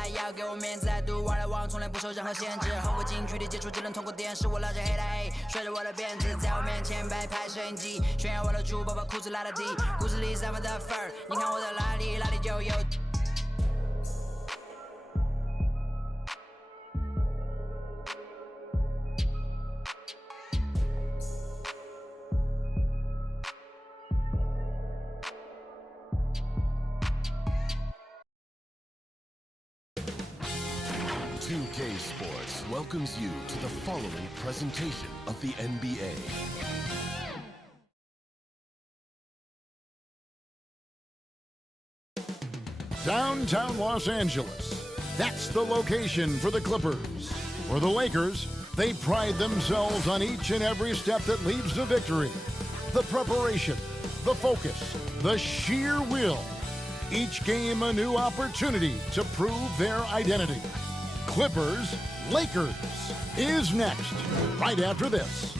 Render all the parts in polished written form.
还要给我面子，还赌玩的王从来不受任何限制。和我近距离接触只能通过电视，我拉着黑的 A， 甩着我的辫子，在我面前摆拍摄影机，炫耀我的珠宝，把裤子拉得低，故事里散发的粉儿，你看我的哪里就有。2K Sports welcomes you to the following presentation of the NBA. Downtown Los Angeles. That's the location for the Clippers. For the Lakers, they pride themselves on each and every step that leads to victory. The preparation, the focus, the sheer will. Each game a new opportunity to prove their identity. Clippers, Lakers is next, right after this.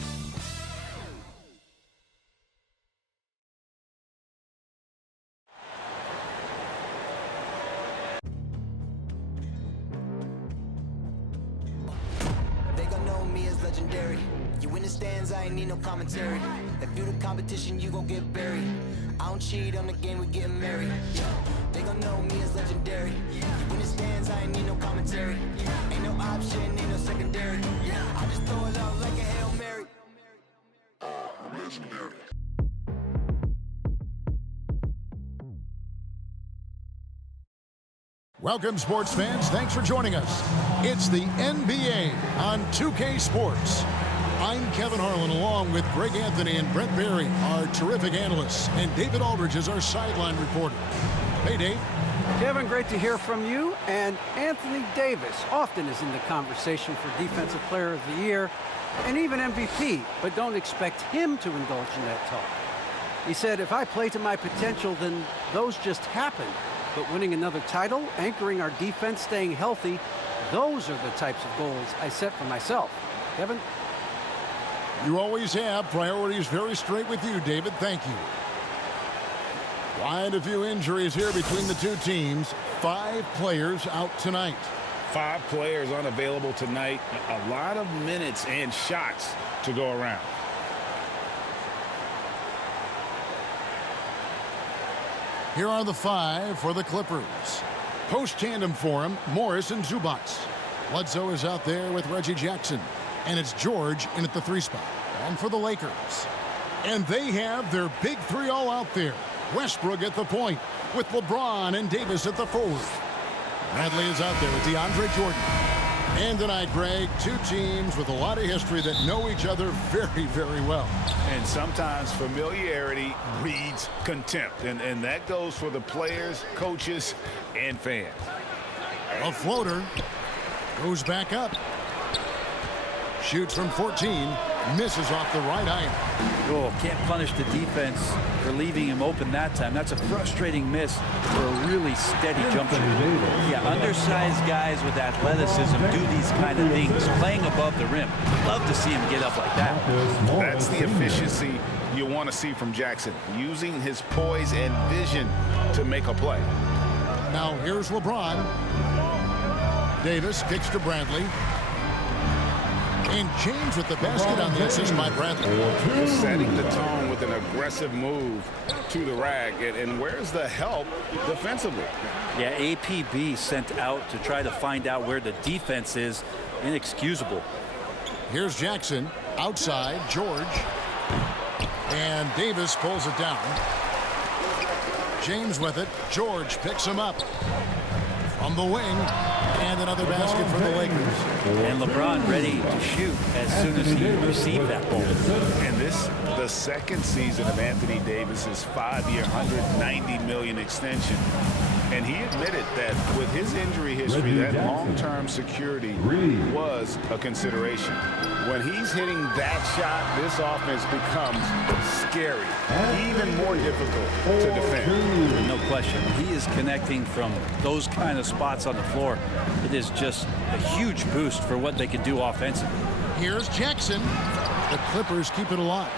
They gon' know me as legendary. You in the stands, I ain't need no commentary. If you the competition, you gon' get buried. I don't cheat on the game, we getting married. They gon' know me as legendary. You in the stands, I ain't need no commentary. Ain't no option, ain't no secondary. I just throw it out like a Hail Mary. Legendary. Welcome, sports fans. Thanks for joining us. It's the NBA on 2K Sports. I'm Kevin Harlan, along with Greg Anthony and Brent Barry, our terrific analysts, and David Aldridge is our sideline reporter. Hey, Dave. Kevin, great to hear from you. And Anthony Davis often is in the conversation for Defensive Player of the Year and even MVP, but don't expect him to indulge in that talk. He said, if I play to my potential, then those just happen. But winning another title, anchoring our defense, staying healthy, those are the types of goals I set for myself. Kevin? You always have priorities very straight with you, David. Thank you. Quite a few injuries here between the two teams. 5 players out tonight. 5 players unavailable tonight. A lot of minutes and shots to go around. Here are the 5 for the Clippers. Post-tandem for him, Morris and Zubac. Bledsoe is out there with Reggie Jackson. And it's George in at the 3 spot. And for the Lakers. And they have their big 3 all out there. Westbrook at the point with LeBron and Davis at the forward. Bradley is out there with DeAndre Jordan. And tonight, Greg, 2 teams with a lot of history that know each other very, very well. And sometimes familiarity breeds contempt. And that goes for the players, coaches, and fans. A floater goes back up. Shoots from 14. Misses off the right iron. Oh, can't punish the defense for leaving him open that time. That's a frustrating miss for a really steady jump shot. Yeah, undersized guys with athleticism do these kind of things, playing above the rim. Love to see him get up like that. That's the efficiency you want to see from Jackson, using his poise and vision to make a play. Now here's LeBron. Davis kicks to Bradley. And James with the basket on the assist by Bradley. Setting the tone with an aggressive move to the rack. And where's the help defensively? Yeah, APB sent out to try to find out where the defense is. Inexcusable. Here's Jackson. Outside, George. And Davis pulls it down. James with it. George picks him up. From the wing. And another basket for the Lakers. And LeBron ready to shoot as soon as he received that ball. And this, the second season of Anthony Davis's 5-year, $190 million extension. And he admitted that with his injury history, that long-term security was a consideration. When he's hitting that shot, this offense becomes scary, even more difficult to defend. No question. He is connecting from those kind of spots on the floor. It is just a huge boost for what they can do offensively. Here's Jackson. The Clippers keep it alive.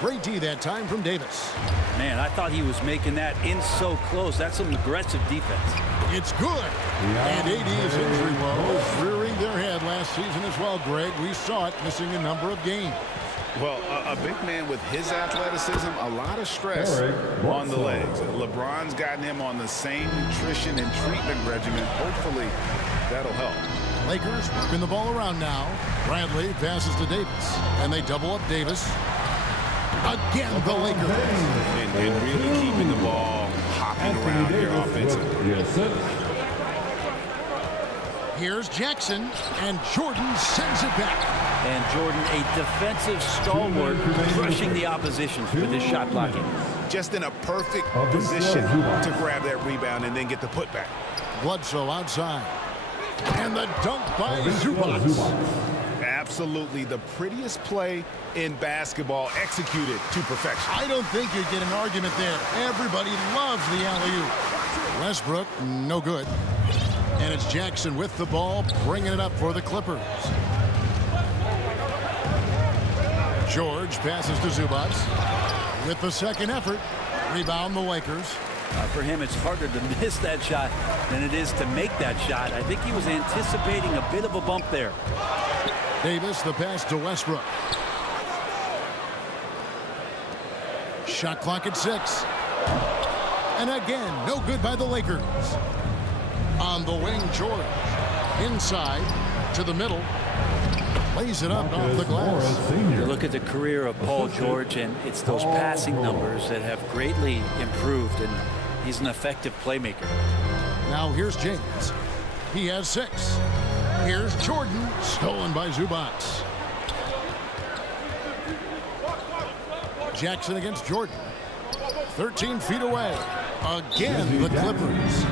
Great D that time from Davis. Man, I thought he was making that in so close. That's some aggressive defense. It's good. And AD's injury woes rearing their head last season as well, Greg. We saw it missing a number of games. Well, a big man with his athleticism, a lot of stress on the legs. LeBron's gotten him on the same nutrition and treatment regimen. Hopefully, that'll help. Lakers working the ball around now. Bradley passes to Davis, and they double up Davis. Again, the Lakers. And really keeping the ball hopping around here offensively. Here's Jackson, and Jordan sends it back. And Jordan, a defensive stalwart, crushing the opposition with his shot blocking. Just in a perfect position to grab that rebound and then get the putback. Bledsoe outside. And the dunk by Zubac. Absolutely the prettiest play in basketball, executed to perfection. I don't think you'd get an argument there. Everybody loves the alley-oop. Westbrook, no good. And it's Jackson with the ball, bringing it up for the Clippers. George passes to Zubac. With the second effort, rebound the Lakers. For him, it's harder to miss that shot than it is to make that shot. I think he was anticipating a bit of a bump there. Davis, the pass to Westbrook. Shot clock at 6. And again, no good by the Lakers. On the wing, George. Inside to the middle. Lays it up off the glass. You look at the career of Paul George, and it's those passing numbers that have greatly improved, and he's an effective playmaker. Now here's James. He has 6. Here's Jordan, stolen by Zubac. Jackson against Jordan. 13 feet away. Again, the Clippers.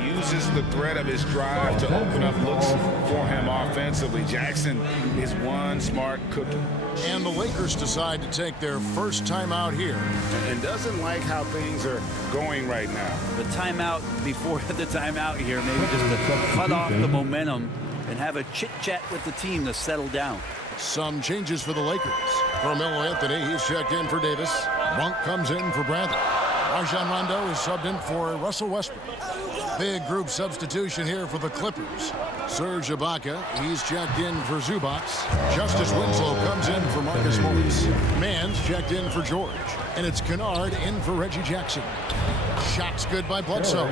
He uses the threat of his drive to open up looks for him offensively. Jackson is one smart cookie. And the Lakers decide to take their first timeout here. And doesn't like how things are going right now. The timeout before the timeout here, maybe just to cut off the momentum and have a chit-chat with the team to settle down. Some changes for the Lakers. Carmelo Anthony, he's checked in for Davis. Monk comes in for Bradley. Rajon Rondo is subbed in for Russell Westbrook. Big group substitution here for the Clippers. Serge Ibaka, he's checked in for Zubac. Justice Winslow comes in for Marcus Morris. Mann's checked in for George. And it's Kennard in for Reggie Jackson. Shots good by Bledsoe.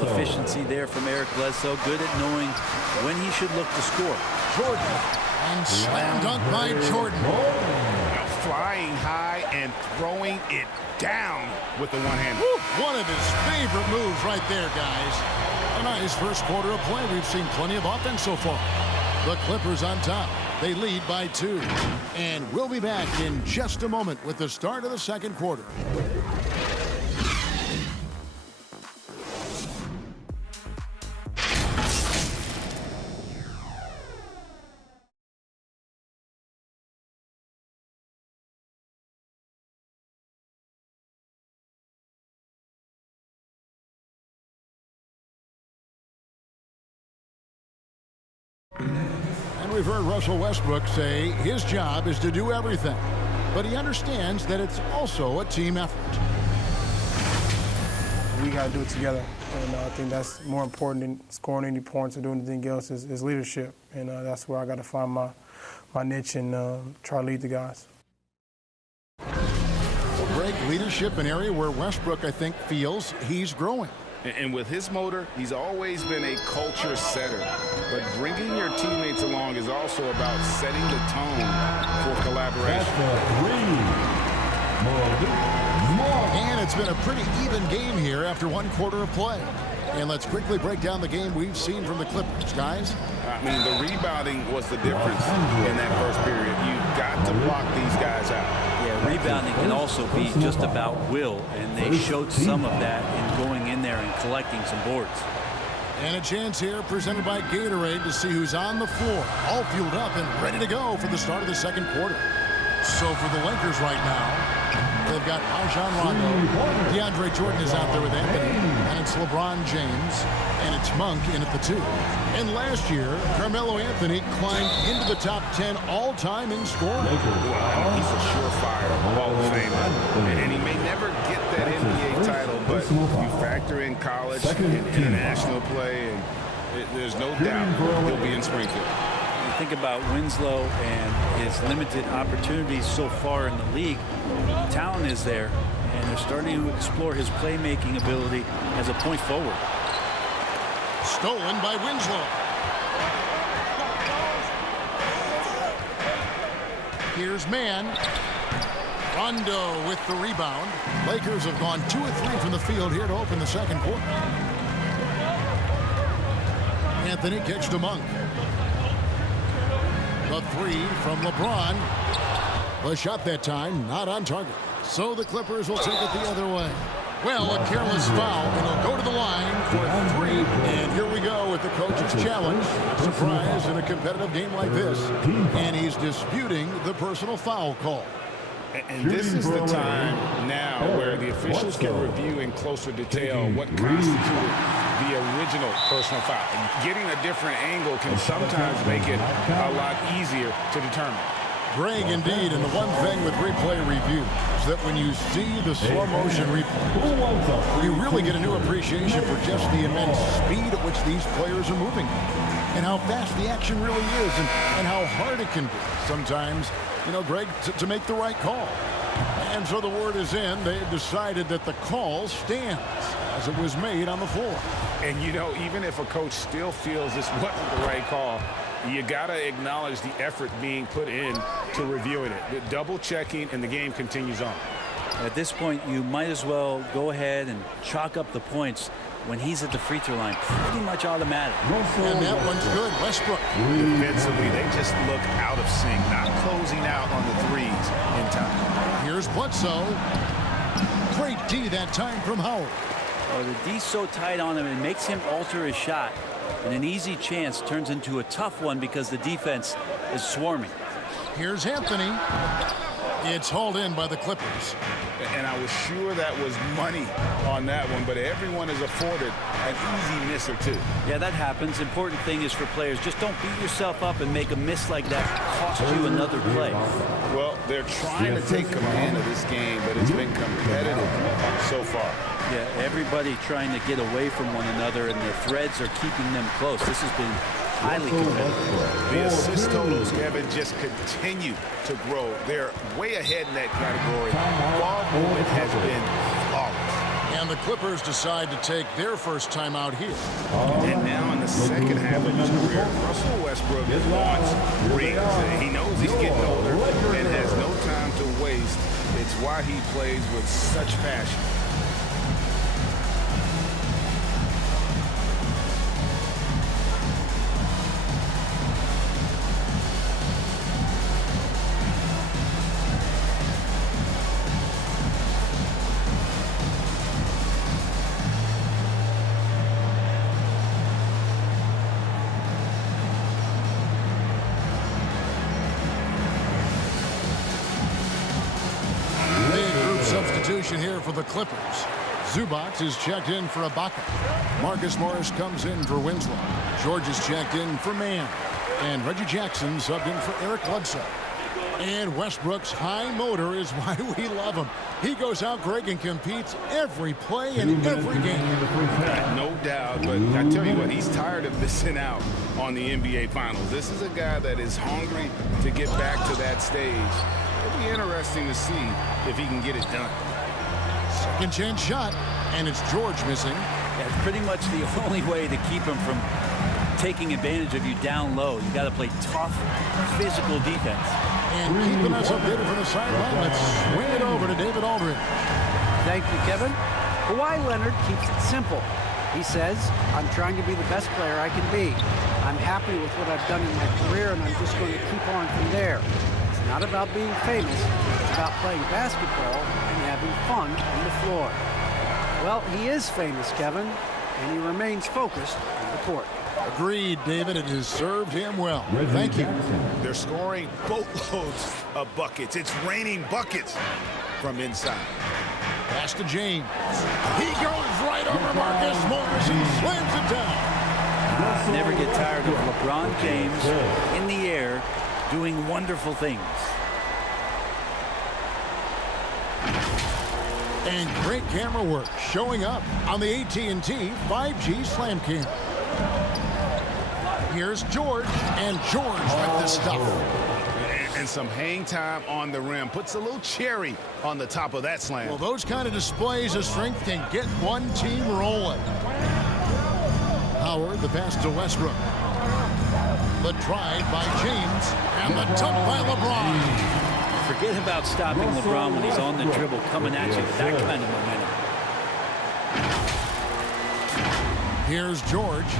Efficiency there from Eric Bledsoe. Good at knowing when he should look to score. Jordan. And slam dunk by Jordan. Now flying high and throwing it down with the one-hand. One of his favorite moves right there, guys. A nice first quarter of play. We've seen plenty of offense so far. The Clippers on top. They lead by 2. And we'll be back in just a moment with the start of the second quarter. And we've heard Russell Westbrook say his job is to do everything, but he understands that it's also a team effort. We got to do it together, and I think that's more important than scoring any points or doing anything else is leadership, and that's where I got to find my niche and try to lead the guys. Well, Greg, leadership, an area where Westbrook, I think, feels he's growing. And with his motor, he's always been a culture setter. But bringing your teammates along is also about setting the tone for collaboration. And it's been a pretty even game here after one quarter of play. And let's quickly break down the game we've seen from the Clippers, guys. I mean, the rebounding was the difference in that first period. You've got to block these guys out. Yeah, rebounding can also be just about will, and they showed some of that in going in there and collecting some boards. And a chance here presented by Gatorade to see who's on the floor, all fueled up and ready to go for the start of the second quarter. So for the Lakers right now, They've got Rajon Rondo. DeAndre Jordan is out there with Anthony. And it's LeBron James. And it's Monk in at the 2. And last year, Carmelo Anthony climbed into the top 10 all-time in scoring. Well, he's a surefire Hall of Famer. And he may never get that NBA title, but you factor in college and international play, and there's no doubt he'll be in Springfield. You think about Winslow and his limited opportunities so far in the league. Talent is there, and they're starting to explore his playmaking ability as a point forward. Stolen by Winslow. Here's Mann. Rondo with the rebound. Lakers have gone 2 of 3 from the field here to open the second quarter. Anthony kicks to Monk. The 3 from LeBron. The shot that time not on target. So the Clippers will take it the other way. Well, a careless foul, and he'll go to the line for 3. And here we go with the coach's challenge. Surprise in a competitive game like this. And he's disputing the personal foul call. And this is the time now where the officials can review in closer detail what constituted the original personal foul. Getting a different angle can sometimes make it a lot easier to determine. Greg, indeed, and the one thing with replay review is that when you see the slow motion replays, you really get a new appreciation for just the immense speed at which these players are moving and how fast the action really is and how hard it can be sometimes, you know, Greg, to make the right call. And so the word is in. They have decided that the call stands as it was made on the floor. And, you know, even if a coach still feels this wasn't the right call, you got to acknowledge the effort being put in to reviewing it. The double checking, and the game continues on. At this point, you might as well go ahead and chalk up the points when he's at the free throw line. Pretty much automatic. And that one's good. Westbrook. Defensively, they just look out of sync, not closing out on the threes in time. Here's Bledsoe. Great D that time from Howard. Oh, the D's so tight on him, it makes him alter his shot. And an easy chance turns into a tough one because the defense is swarming. Here's Anthony. It's hauled in by the Clippers. And I was sure that was money on that one, but everyone is afforded an easy miss or two. Yeah, that happens. Important thing is for players, just don't beat yourself up and make a miss like that cost you another play. Well, they're trying to take command of this game, but it's been competitive so far. Yeah, everybody trying to get away from one another, and the threads are keeping them close. This has been highly competitive. The assist totals, Kevin, just continue to grow. They're way ahead in that category. Ball movement has been flawless. And the Clippers decide to take their first time out here. And now in the second half of his career, Russell Westbrook wants rings. He knows he's getting older and has no time to waste. It's why he plays with such passion. Here for the Clippers. Zubac is checked in for Ibaka. Marcus Morris comes in for Winslow. George is checked in for Mann. And Reggie Jackson subbed in for Eric Bledsoe. And Westbrook's high motor is why we love him. He goes out, Greg, and competes every play in every game. No doubt, but I tell you what, he's tired of missing out on the NBA Finals. This is a guy that is hungry to get back to that stage. It'll be interesting to see if he can get it done. Second chance shot, and it's George missing. Yeah, it's pretty much the only way to keep him from taking advantage of you down low. You got to play tough, physical defense. And keeping us updated from the sideline, let's swing it over to David Aldridge. Thank you, Kevin. Kawhi Leonard keeps it simple. He says, I'm trying to be the best player I can be. I'm happy with what I've done in my career, and I'm just going to keep on from there. It's not about being famous. It's about playing basketball and having fun on the floor. Well, he is famous, Kevin, and he remains focused on the court. Agreed, David. It has served him well. Thank you. They're scoring boatloads of buckets. It's raining buckets. from inside. Pass to James. He goes right over Marcus Morris and slams it down. Never get tired of LeBron James in the air doing wonderful things. And great camera work showing up on the AT&T 5G Slam Cam. Here's George, and George with the stuff. And some hang time on the rim. Puts a little cherry on the top of that slam. Well, those kind of displays of strength can get one team rolling. Howard, the pass to Westbrook. The drive by James, and the dunk by LeBron. Forget about stopping LeBron when he's on the dribble, coming at you with that kind of momentum. Here's George.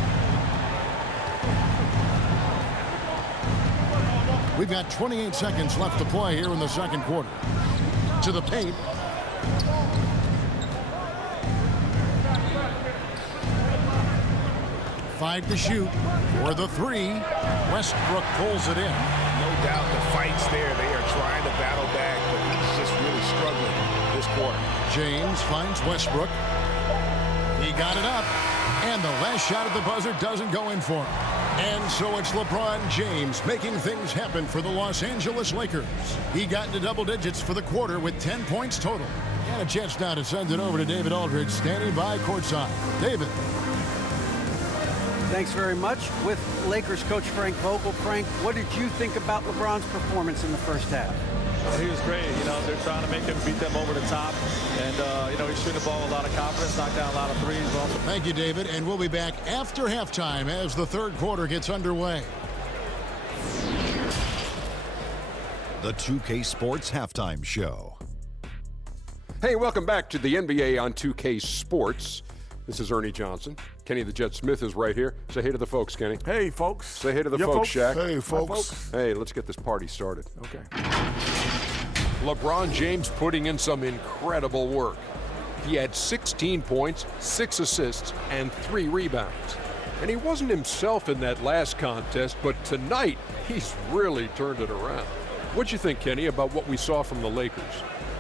We've got 28 seconds left to play here in the second quarter. To the paint. Five to shoot for the three. Westbrook pulls it in. No doubt the fight's there. They are trying to battle back, but he's just really struggling this quarter. James finds Westbrook. He got it up. And the last shot at the buzzer doesn't go in for him. And so it's LeBron James making things happen for the Los Angeles Lakers. He got into double digits for the quarter with 10 points total. And a chance now to send it over to David Aldridge, standing by courtside. David. Thanks very much. With Lakers coach Frank Vogel. Frank, what did you think about LeBron's performance in the first half? He was great. You know, they're trying to make him beat them over the top. And, you know, he's shooting the ball with a lot of confidence, knocked down a lot of threes. Thank you, David. And we'll be back after halftime as the third quarter gets underway. The 2K Sports Halftime Show. Hey, welcome back to the NBA on 2K Sports. This is Ernie Johnson. Kenny the Jet Smith is right here. Say hey to the folks, Kenny. Hey, folks. Say hey to the folks, Shaq. Hey, folks. Hey, let's get this party started. Okay. LeBron James putting in some incredible work. He had 16 points, 6 assists, and 3 rebounds. And he wasn't himself in that last contest, but tonight, he's really turned it around. What'd you think, Kenny, about what we saw from the Lakers?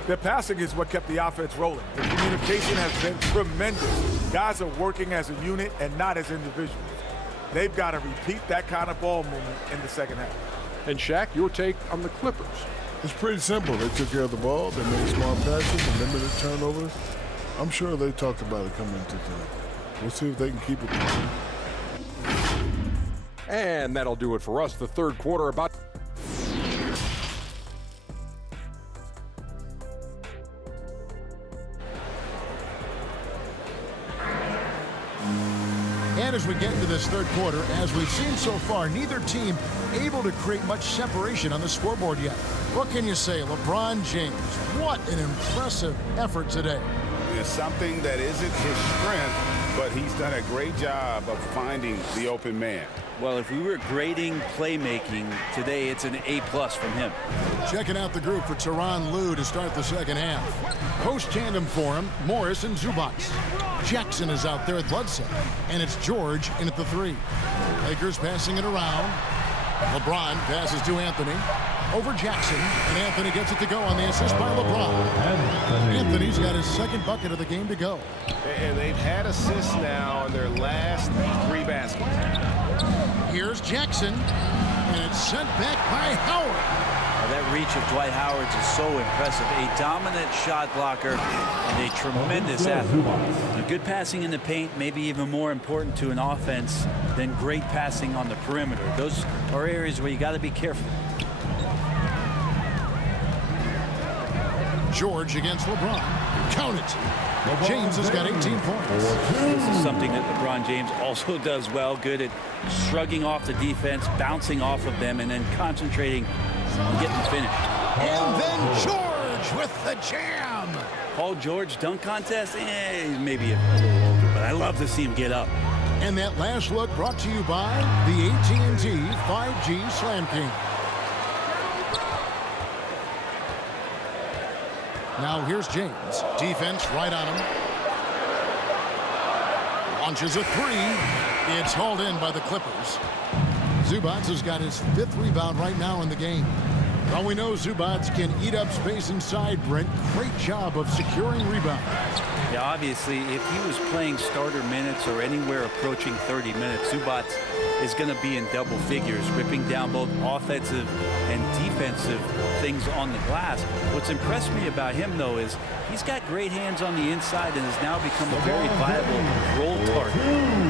Their passing is what kept the offense rolling. The communication has been tremendous. Guys are working as a unit and not as individuals. They've got to repeat that kind of ball movement in the second half. And Shaq, your take on the Clippers? It's pretty simple. They took care of the ball. They made smart passes and limited turnovers. I'm sure they talked about it coming into tonight. We'll see if they can keep it going. And that'll do it for us. The third quarter about... And as we get into this third quarter, as we've seen so far, neither team able to create much separation on the scoreboard yet. What can you say? LeBron James, what an impressive effort today. It's something that isn't his strength, but he's done a great job of finding the open man. Well, if we were grading playmaking today, it's an A+ from him. Checking out the group for Tyronn Lue to start the second half. Post-tandem for him, Morris and Zubac. Jackson is out there at Bledsoe, and it's George in at the 3. Lakers passing it around. LeBron passes to Anthony. Over Jackson, and Anthony gets it to go on the assist by LeBron. Anthony's got his second bucket of the game to go. And they've had assists now in their last 3 baskets. Here's Jackson, and it's sent back by Howard. That reach of Dwight Howard is so impressive. A dominant shot blocker and a tremendous athlete. A good passing in the paint, maybe even more important to an offense than great passing on the perimeter. Those are areas where you got to be careful. George against LeBron. Count it. James has got 18 points. This is something that LeBron James also does well. Good at shrugging off the defense, bouncing off of them, and then concentrating on getting finished. And then George with the jam. Paul George dunk contest? Maybe a little older, but I love to see him get up. And that last look brought to you by the AT&T 5G Slam King. Now here's James. Defense right on him. Launches a 3. It's hauled in by the Clippers. Zubac has got his 5th rebound right now in the game. Well, we know Zubac can eat up space inside, Brent. Great job of securing rebounds. Yeah, obviously, if he was playing starter minutes or anywhere approaching 30 minutes, Zubac is going to be in double figures, ripping down both offensive and defensive things on the glass. What's impressed me about him, though, is he's got great hands on the inside and has now become a very viable role target.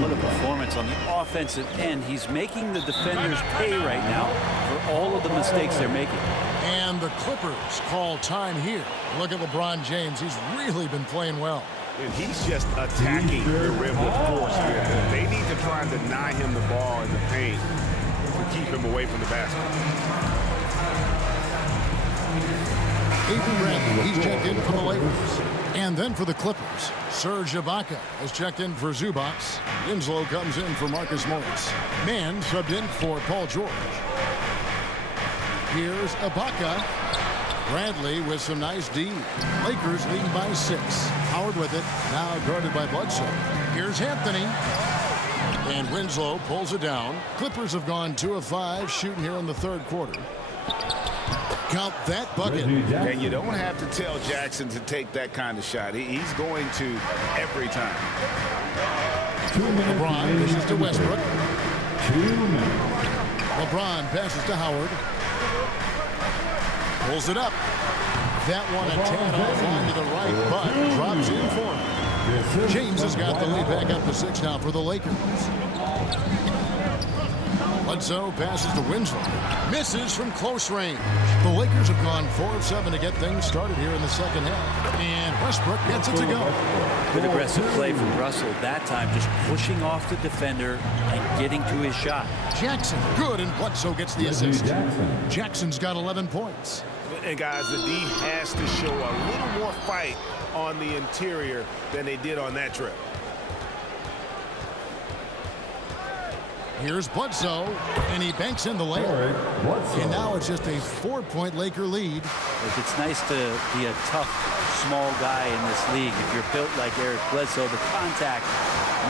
What a performance on the offensive end. He's making the defenders pay right now for all of the mistakes they're making. And the Clippers call time here. Look at LeBron James. He's really been playing well. And he's just attacking the rim with force here. They need to try and deny him the ball in the paint to keep him away from the basket. Avery Bradley, he's checked in for the Lakers. And then for the Clippers, Serge Ibaka has checked in for Zubac. Winslow comes in for Marcus Morris. Mann subbed in for Paul George. Here's Ibaka. Bradley with some nice D. Lakers leading by 6. Howard with it, now guarded by Bledsoe. Here's Anthony. And Winslow pulls it down. Clippers have gone 2 of 5 shooting here in the third quarter. Count that bucket. And you don't have to tell Jackson to take that kind of shot. He's going to every time. LeBron passes to Westbrook. LeBron passes to Howard. Pulls it up. That one a tad off onto the right, but drops in for him. James has got the lead back up to 6 now for the Lakers. Bledsoe passes to Winslow. Misses from close range. The Lakers have gone 4 of 7 to get things started here in the second half. And Westbrook gets it to go. Good aggressive play from Russell that time, just pushing off the defender and getting to his shot. Jackson, good, and Bledsoe gets the assist. Jackson's got 11 points. And guys, the D has to show a little more fight on the interior than they did on that trip. Here's Bledsoe, and he banks in the layup. And now it's just a 4-point Laker lead. It's nice to be a tough, small guy in this league. If you're built like Eric Bledsoe, the contact,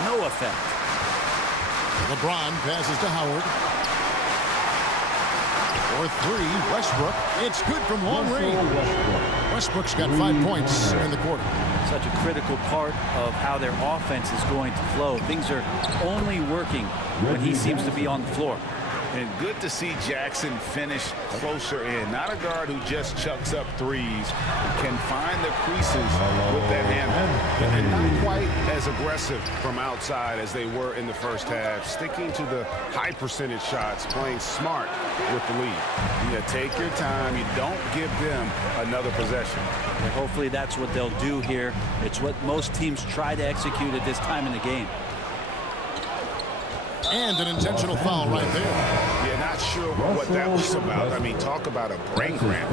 no effect. LeBron passes to Howard. For 3, Westbrook. It's good from long range. Westbrook's got 5 points in the quarter. Such a critical part of how their offense is going to flow. Things are only working when he seems to be on the floor. And good to see Jackson finish closer in. Not a guard who just chucks up threes. Can find the creases with that handle. And not quite as aggressive from outside as they were in the first half. Sticking to the high percentage shots. Playing smart with the lead. You take your time. You don't give them another possession. And hopefully that's what they'll do here. It's what most teams try to execute at this time in the game. And an intentional foul right there. Yeah, not sure what that was about. I mean, talk about a brain cramp.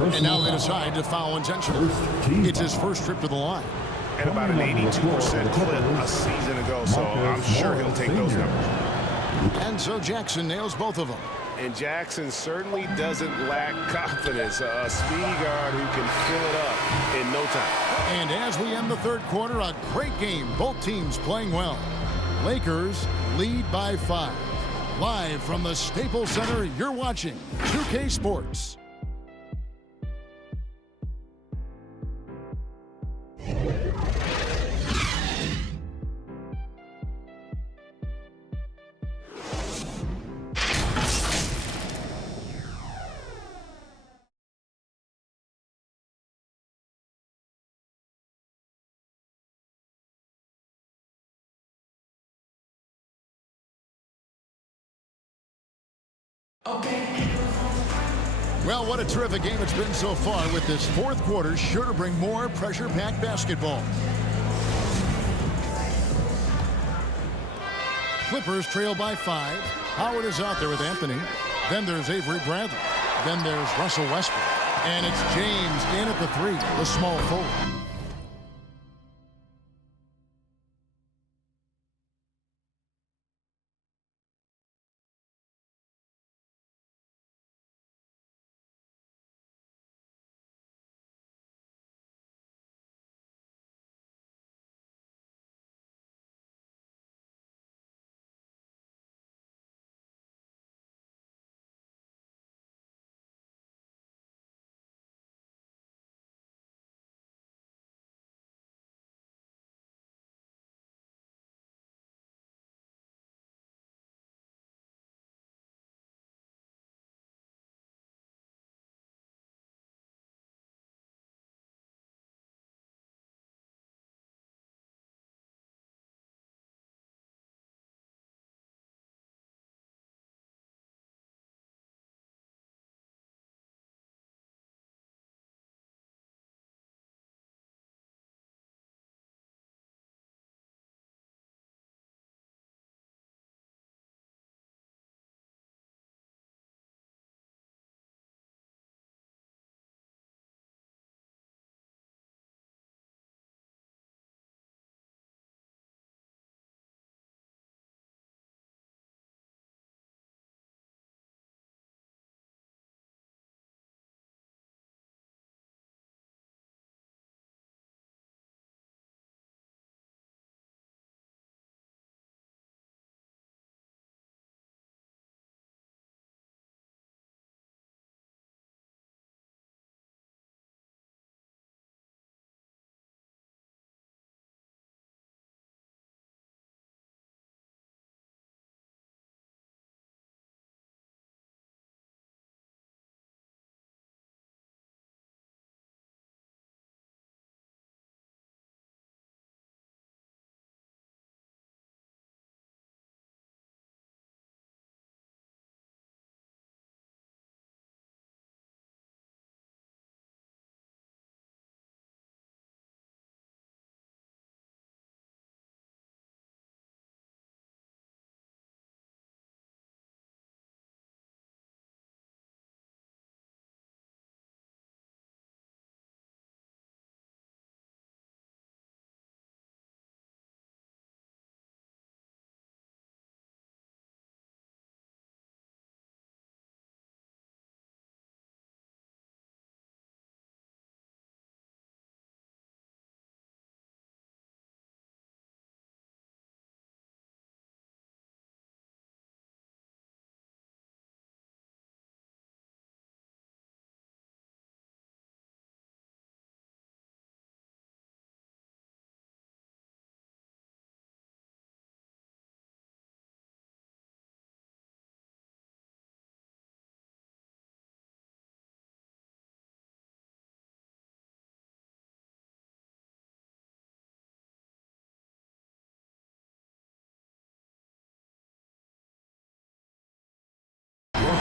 And now they decide to foul intentionally. It's his first trip to the line. And about an 82% clip a season ago, so I'm sure he'll take those numbers. And so Jackson nails both of them. And Jackson certainly doesn't lack confidence. A speedy guard who can fill it up in no time. And as we end the third quarter, a great game. Both teams playing well. Lakers lead by 5. Live from the Staples Center, you're watching 2K Sports. Well, what a terrific game it's been so far, with this fourth quarter sure to bring more pressure-packed basketball. Clippers trail by 5. Howard is out there with Anthony. Then there's Avery Bradley. Then there's Russell Westbrook. And it's James in at the 3, the small forward.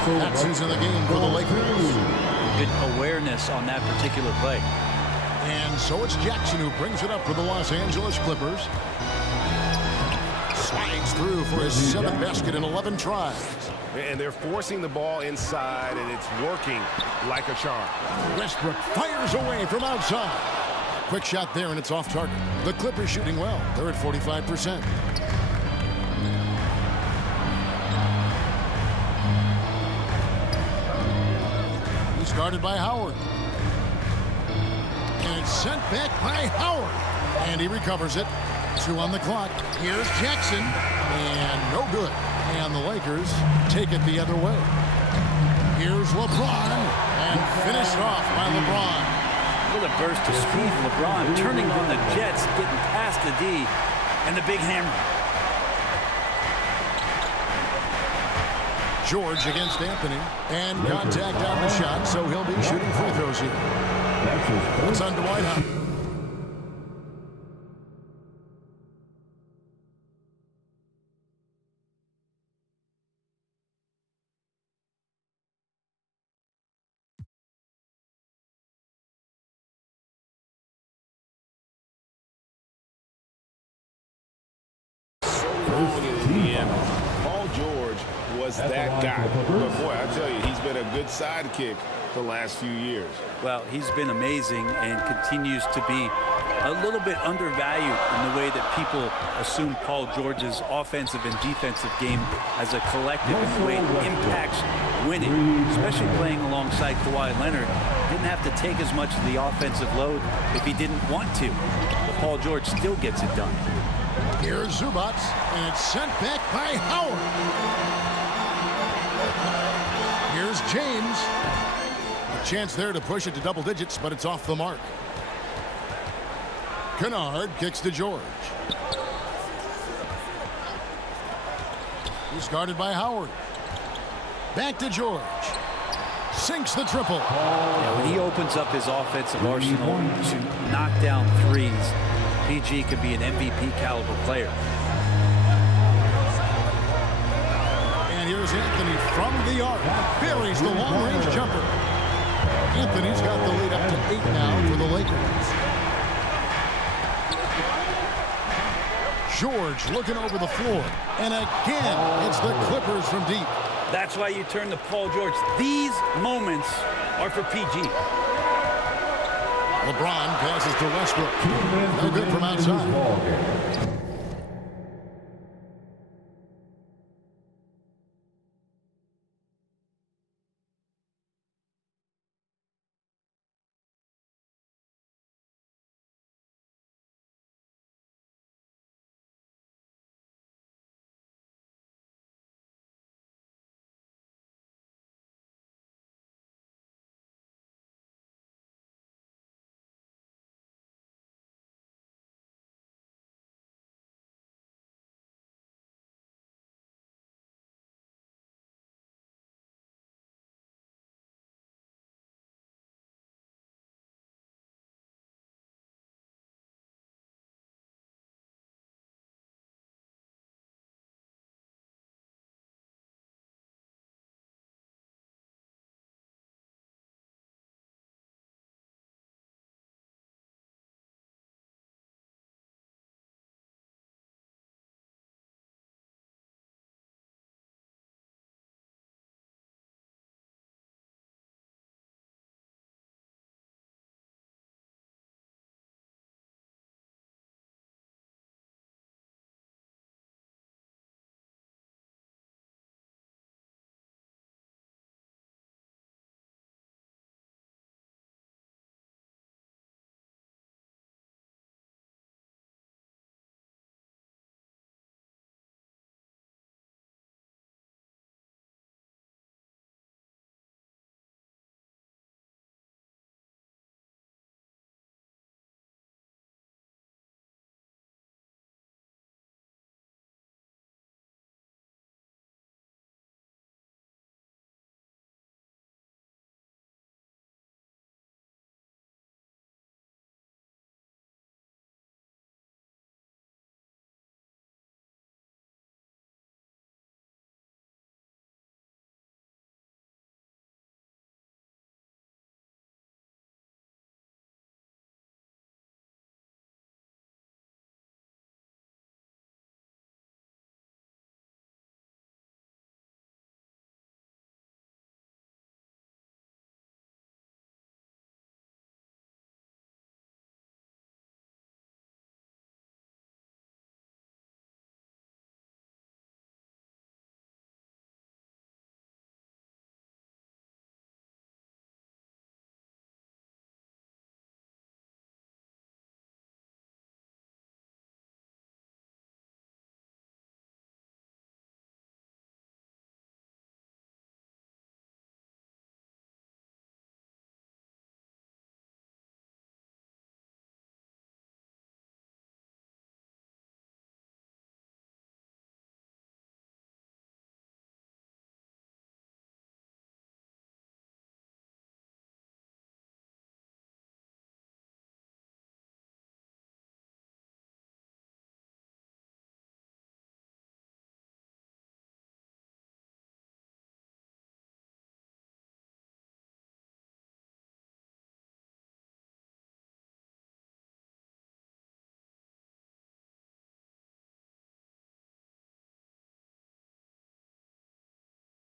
That's in the game for the Lakers. Good awareness on that particular play. And so it's Jackson who brings it up for the Los Angeles Clippers. Slides through for his 7th basket in 11 tries. And they're forcing the ball inside, and it's working like a charm. Westbrook fires away from outside. Quick shot there, and it's off target. The Clippers shooting well. They're at 45%. He's guarded by Howard. And it's sent back by Howard. And he recovers it. 2 on the clock. Here's Jackson. And no good. And the Lakers take it the other way. Here's LeBron. And finished off by LeBron. With a burst of speed, LeBron turning on the Jets, getting past the D, and the big hammer. George against Anthony. And contact on the shot, so he'll be shooting free throws here. It's on Dwight Howard. Paul George was that guy. But boy, I tell you, he's been a good sidekick the last few years. Well, he's been amazing and continues to be a little bit undervalued in the way that people assume Paul George's offensive and defensive game as a collective and the way it impacts winning, especially playing alongside Kawhi Leonard. Didn't have to take as much of the offensive load if he didn't want to. But Paul George still gets it done. Here's Zubac, and it's sent back by Howard. Here's James. A chance there to push it to double digits, but it's off the mark. Kennard kicks to George. He's guarded by Howard. Back to George. Sinks the triple. Yeah, when he opens up his offensive arsenal to knock down threes, PG could be an MVP caliber player. And here's Anthony from the arc. Buries the long-range jumper. Anthony's got the lead up to 8 now for the Lakers. George looking over the floor. And again, it's the Clippers from deep. That's why you turn to Paul George. These moments are for PG. LeBron passes to Westbrook. No good from outside.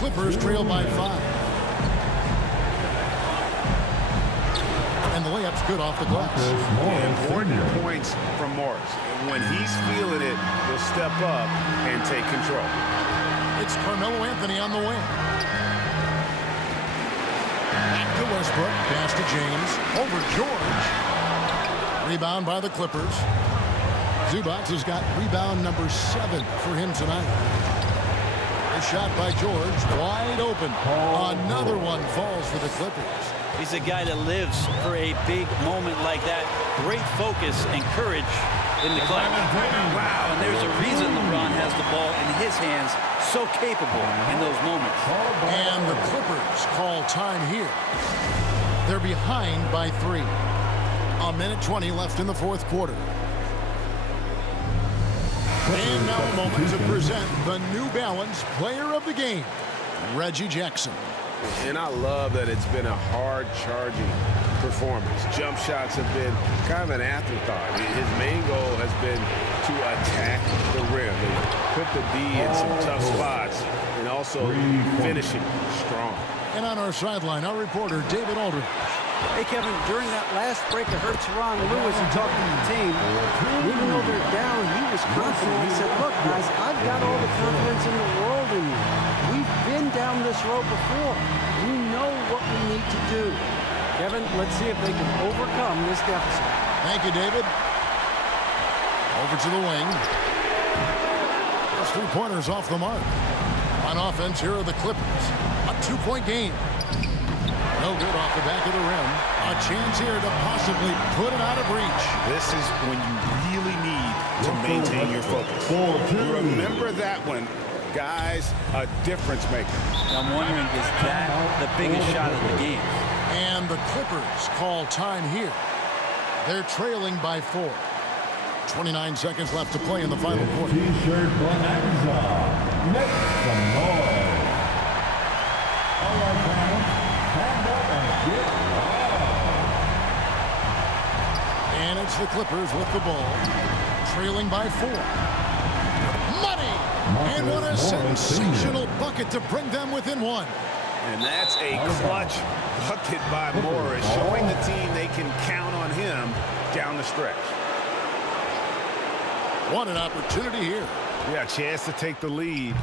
Clippers trail by 5. And the layup's good off the glass. Important points from Morris. When he's feeling it, he'll step up and take control. It's Carmelo Anthony on the wing. Back to Westbrook. Pass to James. Over George. Rebound by the Clippers. Zubac has got rebound number 7 for him tonight. A shot by George. Wide open. Another one falls for the Clippers. He's a guy that lives for a big moment like that. Great focus and courage in the clutch. Wow, and there's a reason LeBron has the ball in his hands. So capable in those moments. And the Clippers call time here. They're behind by 3. A minute 20 left in the fourth quarter. And now a moment to present the New Balance Player of the Game, Reggie Jackson. And I love that it's been a hard-charging performance. Jump shots have been kind of an afterthought. His main goal has been to attack the rim and put the D in some tough spots and also finishing strong. And on our sideline, our reporter, David Aldridge. Hey, Kevin, during that last break, I heard Teron Lewis talking to the team. Even though they're down, he was confident. He said, look, guys, I've got all the confidence in the world in you. We've been down this road before. We know what we need to do. Kevin, let's see if they can overcome this deficit. Thank you, David. Over to the wing. Those 3-pointers off the mark. On offense, here are the Clippers. A 2-point game. No good off the back of the rim. A chance here to possibly put it out of reach. This is when you really need to maintain your focus. Remember that one. Guys, a difference maker. I'm wondering, is that the biggest shot of the game? And the Clippers call time here. They're trailing by 4. 29 seconds left to play in the final quarter. T-shirt bonanza. Make some noise. All right, fans, stand up and get loud. And it's the Clippers with the ball. Trailing by 4. And what a sensational bucket to bring them within 1. And that's a clutch bucket by Morris, showing the team they can count on him down the stretch. What an opportunity here. Yeah, a chance to take the lead.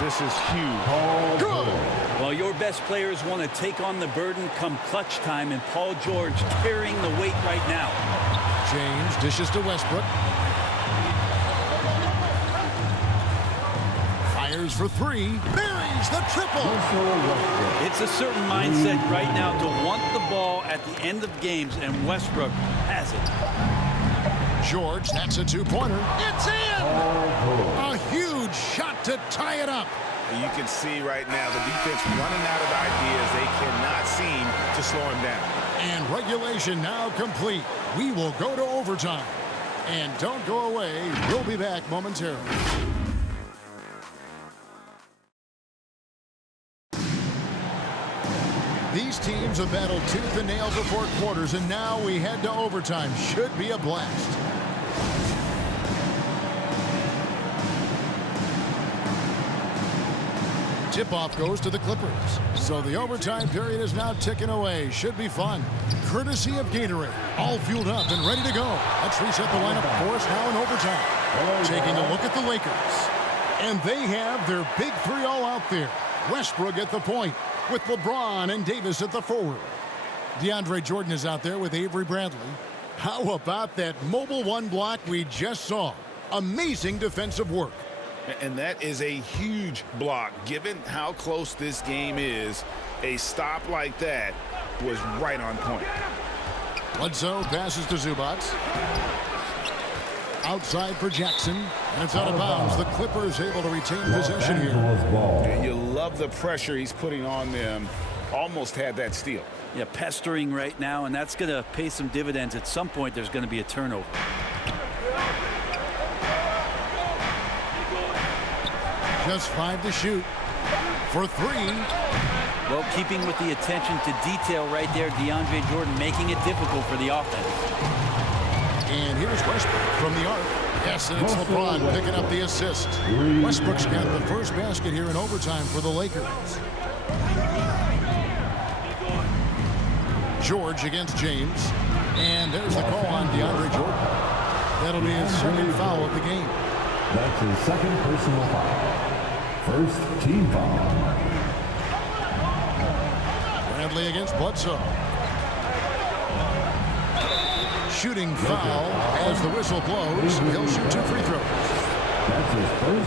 This is huge. Good. Well, your best players want to take on the burden come clutch time, and Paul George carrying the weight right now. James dishes to Westbrook. Fires for 3. Buries the triple. It's a certain mindset right now to want the ball at the end of games, and Westbrook has it. George, that's a 2-pointer. It's in! A huge shot to tie it up. You can see right now the defense running out of ideas. They cannot seem to slow him down. And regulation now complete. We will go to overtime. And don't go away. We'll be back momentarily. These teams have battled tooth and nail for 4 quarters, and now we head to overtime. Should be a blast. Tip-off goes to the Clippers. So the overtime period is now ticking away. Should be fun. Courtesy of Gatorade. All fueled up and ready to go. Let's reset the lineup for us now in overtime. Taking a look at the Lakers. And they have their big 3 all out there. Westbrook at the point, with LeBron and Davis at the forward. DeAndre Jordan is out there with Avery Bradley. How about that mobile 1 block we just saw? Amazing defensive work. And that is a huge block. Given how close this game is, a stop like that was right on point. Bledsoe passes to Zubac. Outside for Jackson, and it's out of bounds. The Clippers able to retain possession here. And you love the pressure he's putting on them. Almost had that steal. Yeah, pestering right now, and that's going to pay some dividends. At some point, there's going to be a turnover. Just 5 to shoot for 3. Well, keeping with the attention to detail right there, DeAndre Jordan making it difficult for the offense. And here's Westbrook from the arc. Yes, and it's LeBron picking up the assist. Westbrook's got the first basket here in overtime for the Lakers. George against James. And there's the call on DeAndre Jordan. That'll be his second foul of the game. That's his second personal foul. First team foul. Bradley against Bledsoe. Shooting foul as the whistle blows. He'll shoot 2 free throws.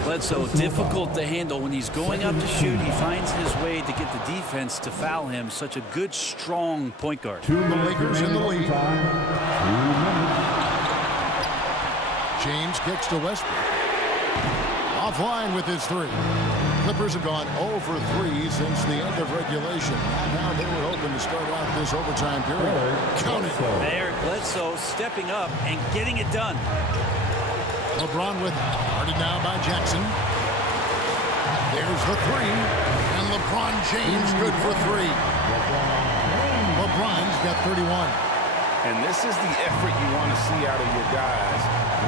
Bledsoe, difficult to handle when he's going up to shoot. He finds his way to get the defense to foul him. Such a good, strong point guard. The Lakers in the lead. James kicks to Westbrook. Offline with his 3. Clippers have gone 0 for 3 since the end of regulation. Now they were hoping to start out this overtime period. Count it. Eric Bledsoe stepping up and getting it done. LeBron with it. Guarded now by Jackson. There's the 3. And LeBron James good for 3. LeBron's got 31. And this is the effort you want to see out of your guys,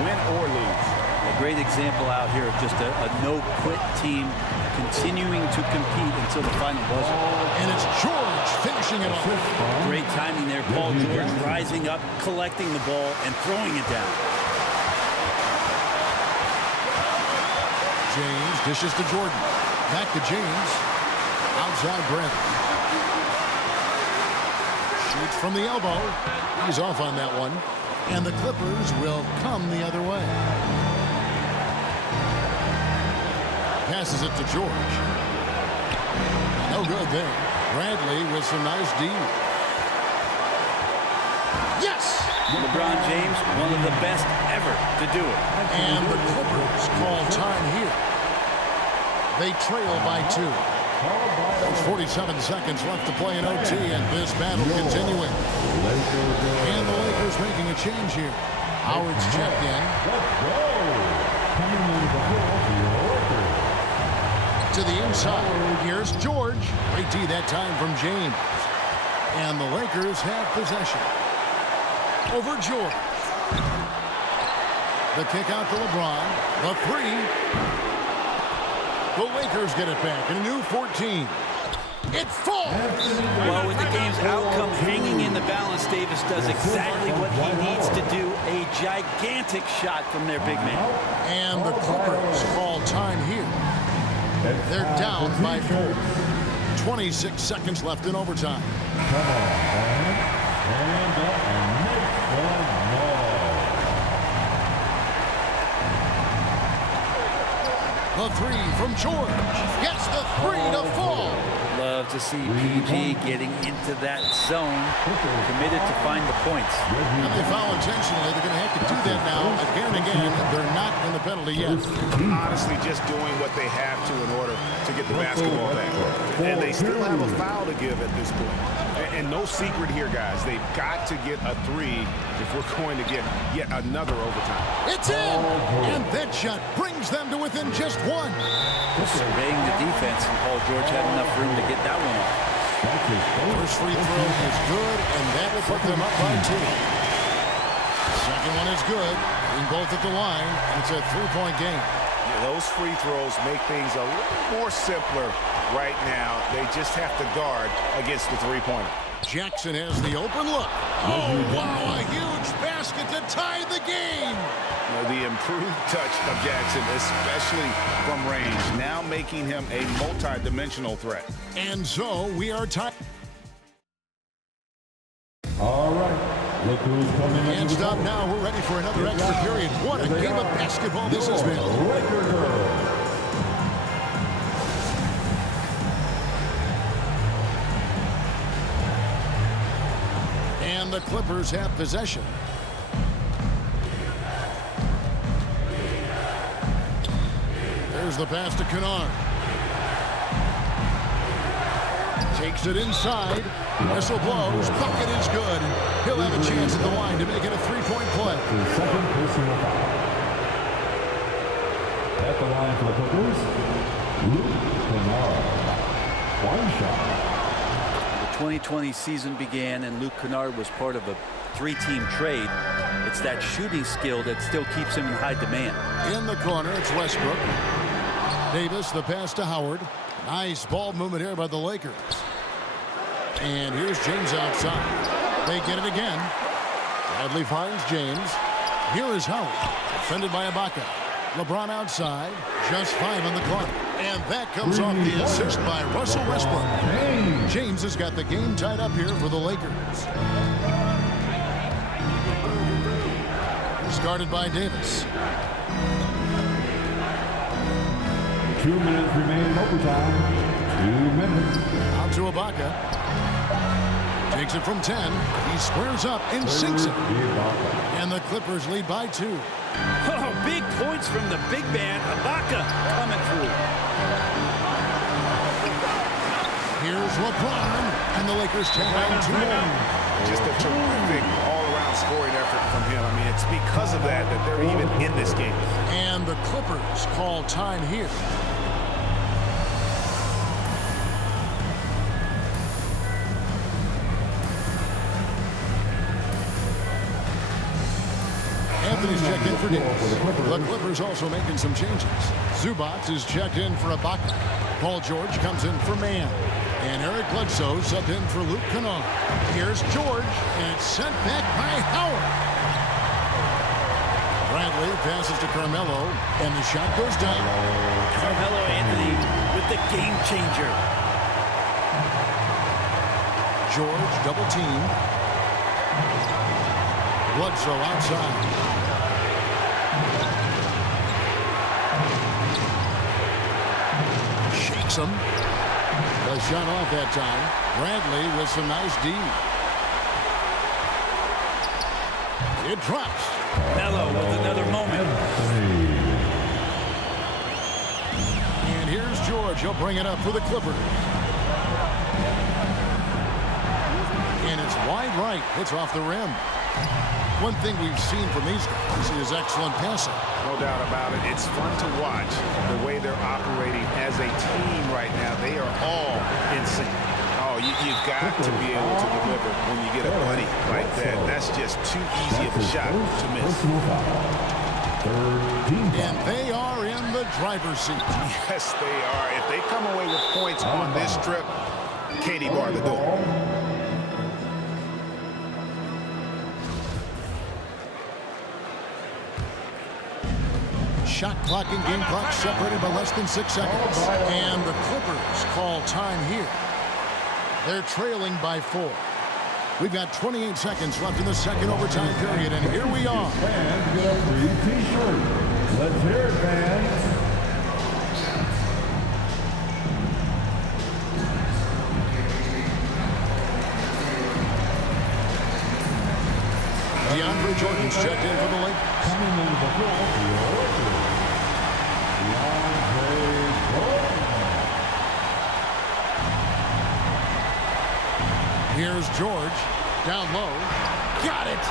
win or lose. A great example out here of just a no-quit team continuing to compete until the final buzzer. And it's George finishing it off. Great timing there. Paul George rising up, collecting the ball, and throwing it down. James dishes to Jordan. Back to James. Outside Brent. Shoots from the elbow. He's off on that one. And the Clippers will come the other way. Passes it to George. No good there. Bradley with some nice D. Yes! LeBron James, one of the best ever to do it. And the Clippers call time here. They trail by 2. There's 47 seconds left to play in OT, and this battle continuing. And the Lakers making a change here. Howard's checked in. To the inside. Here's George. Great D that time from James. And the Lakers have possession. Over George. The kick out to LeBron. The 3. The Lakers get it back in a new 14. It falls! Well, with the game's outcome hanging in the balance, Davis does exactly what he needs to do. A gigantic shot from their big man. And the Clippers call time here. They're down by 4. 26 seconds left in overtime. Come on, man. Stand up and make some noise. The 3 from George. Gets the 3 to fall. Love to see PG getting into that zone, committed to find the points. And they foul intentionally. They're going to have to do that now again and again. They're not in the penalty yet. Honestly, just doing what they have to in order to get the basketball back. And they still have a foul to give at this point. And no secret here, guys. They've got to get a 3 if we're going to get yet another overtime. It's in! And that shot brings them to within just 1. Surveying the defense, and Paul George had enough room to get that one off. First free throw is good, and that will put them up by 2. Second one is good. Being both at the line, and it's a 3-point game. Yeah, those free throws make things a little more simpler right now. They just have to guard against the 3-pointer. Jackson has the open look. Oh, wow, a huge basket to tie the game. The improved touch of Jackson, especially from range, now making him a multi-dimensional threat. And so we are tied. All right. Look who's coming in. Can't stop now. We're ready for another extra period. What a game of basketball this has been. Laker girls. And the Clippers have possession. There's the pass to Kennard. Takes it inside. Whistle blows. Bucket is good. He'll have a chance at the line to make it a 3-point play. His second personal foul. At the line for the Clippers, Luke Kennard. One shot. The 2020 season began, and Luke Kennard was part of a 3-team trade. It's it's that shooting skill that still keeps him in high demand. In the corner, it's Westbrook. Davis, the pass to Howard. Nice ball movement here by the Lakers. And here's James outside. They get it again. Bradley finds James. Here is Howard. Defended by Ibaka. LeBron outside. Just 5 on the clock. And that comes off the assist by Russell Westbrook. James has got the game tied up here for the Lakers. Started by Davis. 2 minutes remaining overtime. 2 minutes. Out to Ibaka. Takes it from 10. He squares up and sinks it. And the Clippers lead by 2. Oh, big points from the big man. Ibaka coming through. Here's LeBron. And the Lakers take on 2 more. Just a terrific all-around scoring effort from him. I mean, it's because of that they're even in this game. And the Clippers call time here. Anthony's checked in for Davis. The Clippers also making some changes. Zubac is checked in for Ibaka. Paul George comes in for Mann. And Eric Bledsoe subbed in for Luke Kennard. Here's George, and it's sent back by Howard. Bradley passes to Carmelo, and the shot goes down. Carmelo Anthony with the game changer. George double team. Bledsoe outside. Shakes him. The shot off that time. Bradley with some nice D. It drops. Melo with another moment. And here's George. He'll bring it up for the Clippers. And it's wide right. It's off the rim. One thing we've seen from these guys is excellent passing. No doubt about it. It's fun to watch the way they're operating as a team right now. They are all in sync. Oh, you've got to be able to deliver when you get a buddy like that. That's just too easy of a shot to miss. And they are in the driver's seat. Yes, they are. If they come away with points on this trip, Katie bar the door. Shot clock and game clock separated by less than 6 seconds. And the Clippers call time here. They're trailing by 4. We've got 28 seconds left in the second overtime period, and here we are. Fans get a free t-shirt. Let's hear it, fans. DeAndre Jordan's checked in for the Lakers. Coming in the floor for your Lakers, DeAndre Jordan. Here's George, down low, got it,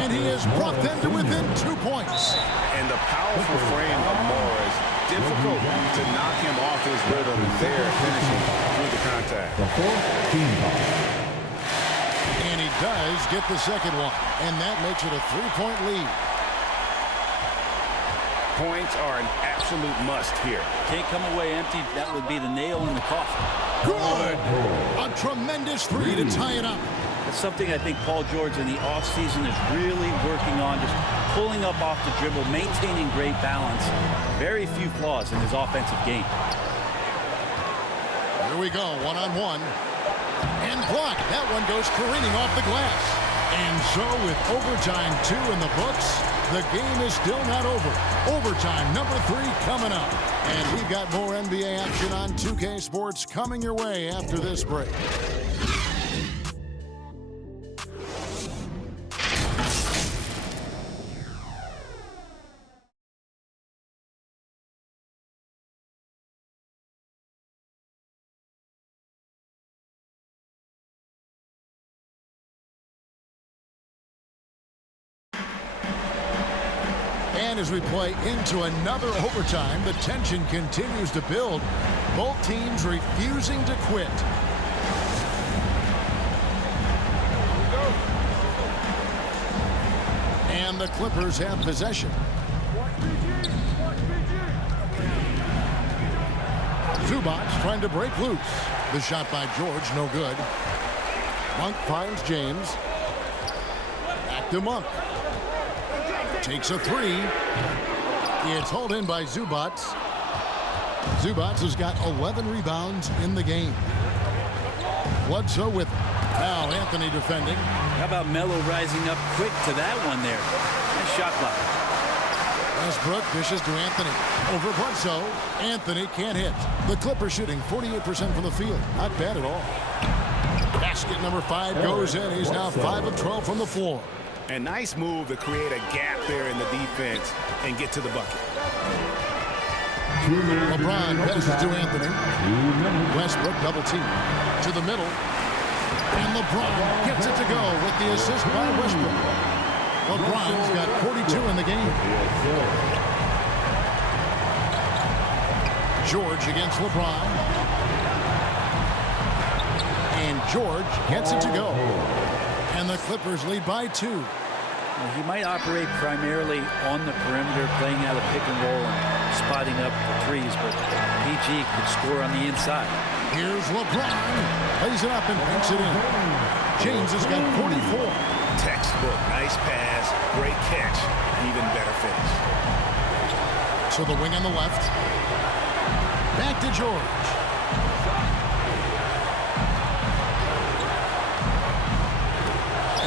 and he has brought them to within 2 points. And the powerful frame of Morris, difficult to knock him off his rhythm, and they're finishing through the contact. The fourth team foul. And he does get the second one, and that makes it a 3-point lead. Points are an absolute must here. Can't come away empty. That would be the nail in the coffin. Good! A tremendous 3 to tie it up. That's something I think Paul George in the offseason is really working on, just pulling up off the dribble, maintaining great balance. Very few flaws in his offensive game. Here we go, one-on-one. And blocked. That one goes careening off the glass. And so with overtime 2 in the books, the game is still not over. Overtime number 3 coming up. And we've got more NBA action on 2K Sports coming your way after this break. And as we play into another overtime, the tension continues to build. Both teams refusing to quit. And the Clippers have possession. Zubac trying to break loose. The shot by George, no good. Monk finds James. Back to Monk. Takes a three. It's hauled in by Zubac. Zubac has got 11 rebounds in the game. Bledsoe with him. Now Anthony defending. How about Melo rising up quick to that one there? Nice shot block. Westbrook dishes to Anthony. Over Bledsoe. Anthony can't hit. The Clippers shooting 48% from the field. Not bad at all. Basket number 5 goes in. He's now 5 of 12 from the floor. A nice move to create a gap there in the defense and get to the bucket. LeBron passes to Anthony. Westbrook double team. To the middle. And LeBron gets it to go with the assist by Westbrook. LeBron's got 42 in the game. George against LeBron. And George gets it to go. And the Clippers lead by 2. Well, he might operate primarily on the perimeter, playing out of pick and roll and spotting up the threes, but PG could score on the inside. Here's LeBron. Lays it up and banks it in. James has got 44. Textbook. Nice pass. Great catch. Even better finish. So the wing on the left. Back to George.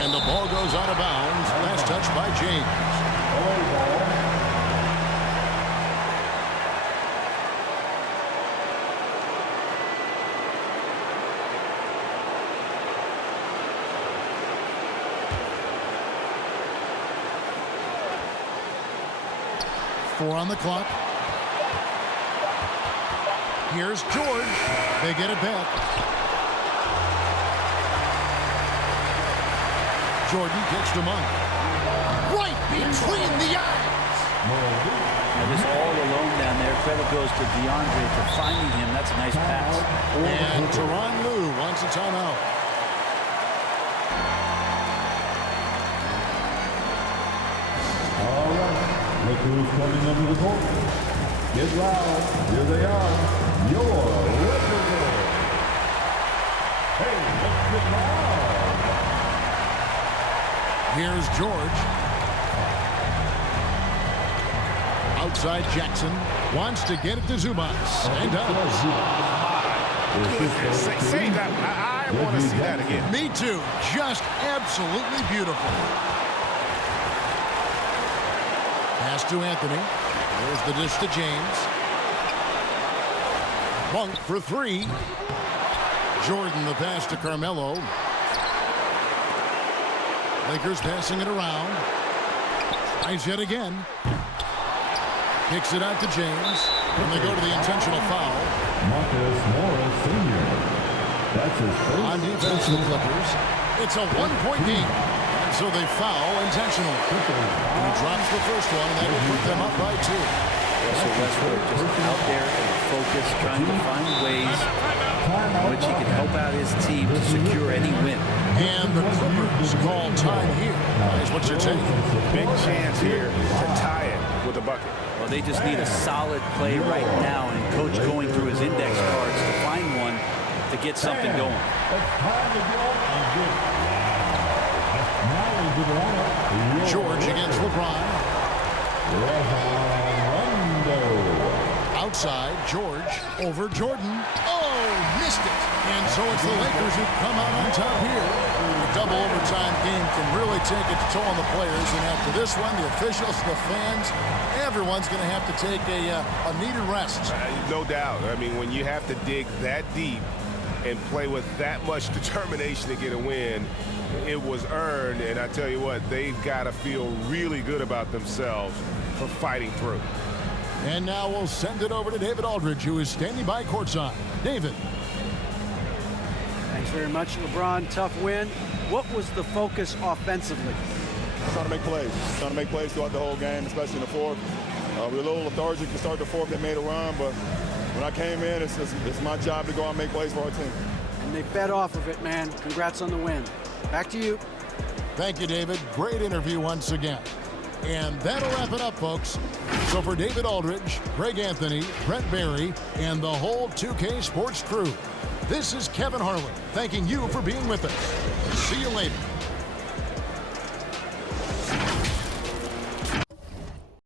And the ball goes out of bounds. Last touch by James. 4 on the clock. Here's George. They get it back. Jordan kicks to Monk. Right between the eyes. Now just all alone down there. Credit goes to DeAndre for finding him. That's a nice pass. And Tyronn Lue wants a timeout. All right. Look who's coming under the court. Get loud. Here they are. Your Lakers. Hey, let's get loud. Here's George. Outside Jackson. Wants to get it to Zubac. And does. Say that. I want to see that again. Me too. Just absolutely beautiful. Pass to Anthony. There's the dish to James. Monk for 3. Jordan the pass to Carmelo. Lakers passing it around. Tries yet again. Kicks it out to James. And they go to the intentional foul. Marcus Morris Sr. That's his first. On defense for the Clippers. It's a 1-point game. And so they foul intentionally. And he drops the first one, and that will put them up by 2. So Westbrook just out there in focus, trying to find ways in which he can help out his team to secure any win. And the Clippers call time here. Here's what you're taking. Big chance here to tie it with a bucket. Well, they just need a solid play right now, and Coach going through his index cards to find one to get something going. George against LeBron. Outside, George over Jordan. Oh, missed it. And so it's the Lakers who come out on top here. A double overtime game can really take its toll on the players. And after this one, the officials, the fans, everyone's going to have to take a needed rest. No doubt. I mean, when you have to dig that deep and play with that much determination to get a win, it was earned. And I tell you what, they've got to feel really good about themselves for fighting through. And now we'll send it over to David Aldridge, who is standing by courtside. David. Thanks very much, LeBron. Tough win. What was the focus offensively? Trying to make plays. Trying to make plays throughout the whole game, especially in the fourth. We were a little lethargic to start the fourth. They made a run, but when I came in, it's my job to go out and make plays for our team. And they fed off of it, man. Congrats on the win. Back to you. Thank you, David. Great interview once again. And that'll wrap it up, folks. So for David Aldridge, Greg Anthony, Brent Barry, and the whole 2K Sports crew, this is Kevin Harlan thanking you for being with us. See you later.